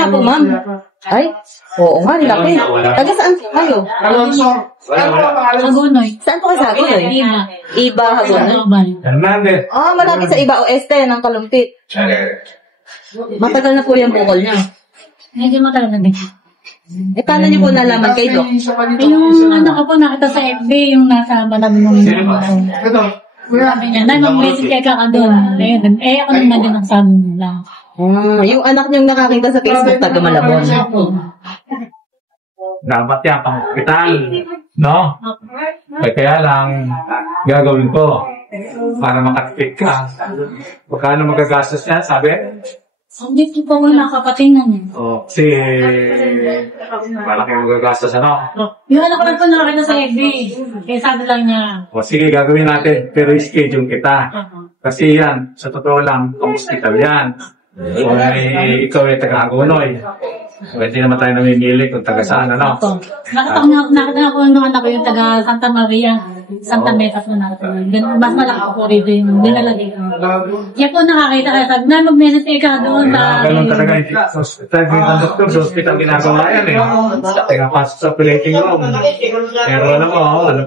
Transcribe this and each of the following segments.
nga po, ma'am. Ay, oo nga, laki. Taga saan kayo? Hagonoy. Saan po kayo sa Hagonoy? Iba, Hagonoy. Malapit sa Iba Oeste ng Kalumpit. Matagal na po yung bukol niya. Medyo matagal na din. Paano niyo po nalaman kay Doc? Yung ano ko po nakita sa FB, yung nasa malamang nung sabi niya, mag-message ka doon. Ako naman din ang sabi nila. Yung anak niyong nakakita sa Facebook, taga Malabon. Dapat yan, pang-hospital. No? Kaya lang, gagawin ko para makatipid ka. Magkano magagastos niya, sabi? Hindi po po wala kapatingan eh. Kasi malaki magagastos, ano? Yung anak ko lang po nakakita sa FB. Kaya sabi lang niya. Sige, gagawin natin. Pero schedule kita. Kasi yan, sa totoo lang, pang-hospital yan. Ikaw ay taga-Hagonoy. Hindi naman tayo namimili kung taga saan, ano? Nakita ko nung anak ko yung taga Santa Maria. Santa Mesa po natin. Mas malaki po rito yung dinala dito. Kaya po nakakita kaya sabi na mag-message ka doon. Ganun talaga yung hospital. Yung doktor sa hospital ginagawa yan eh. Pasok sa operating room. Pero alam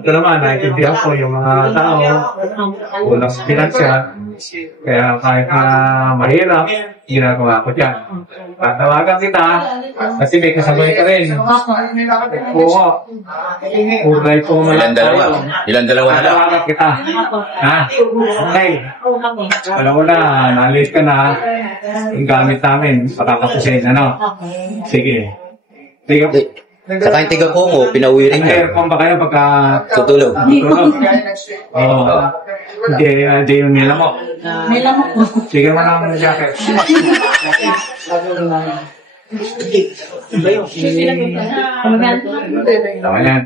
ko naman, nakikintihan ko yung mga tao. Unang pinansya. Kaya kahit na mahirap, ginagawa ko dyan. Tatawagan kita, kasi may kasabay ka rin. Oo. Ulay po Ilan dalawa na lang? Tatawagan kita. Ha? Okay. Alam mo na, nalis ka na. Yung gamit namin, pakakapusin, ano? Sige. Sige. Saka yung tiga ko mo, pinauwi rin niya. Aircon ba kayo pagka Tutulog. Oo. Hindi yung nila mo. Nila mo po. Sige mo ng jacket. Tama yan.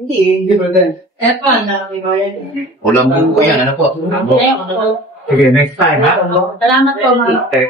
Hindi ba din? Ulang buko yan, ano po? Sige, next time, ha? Salamat po, ma'am. Okay.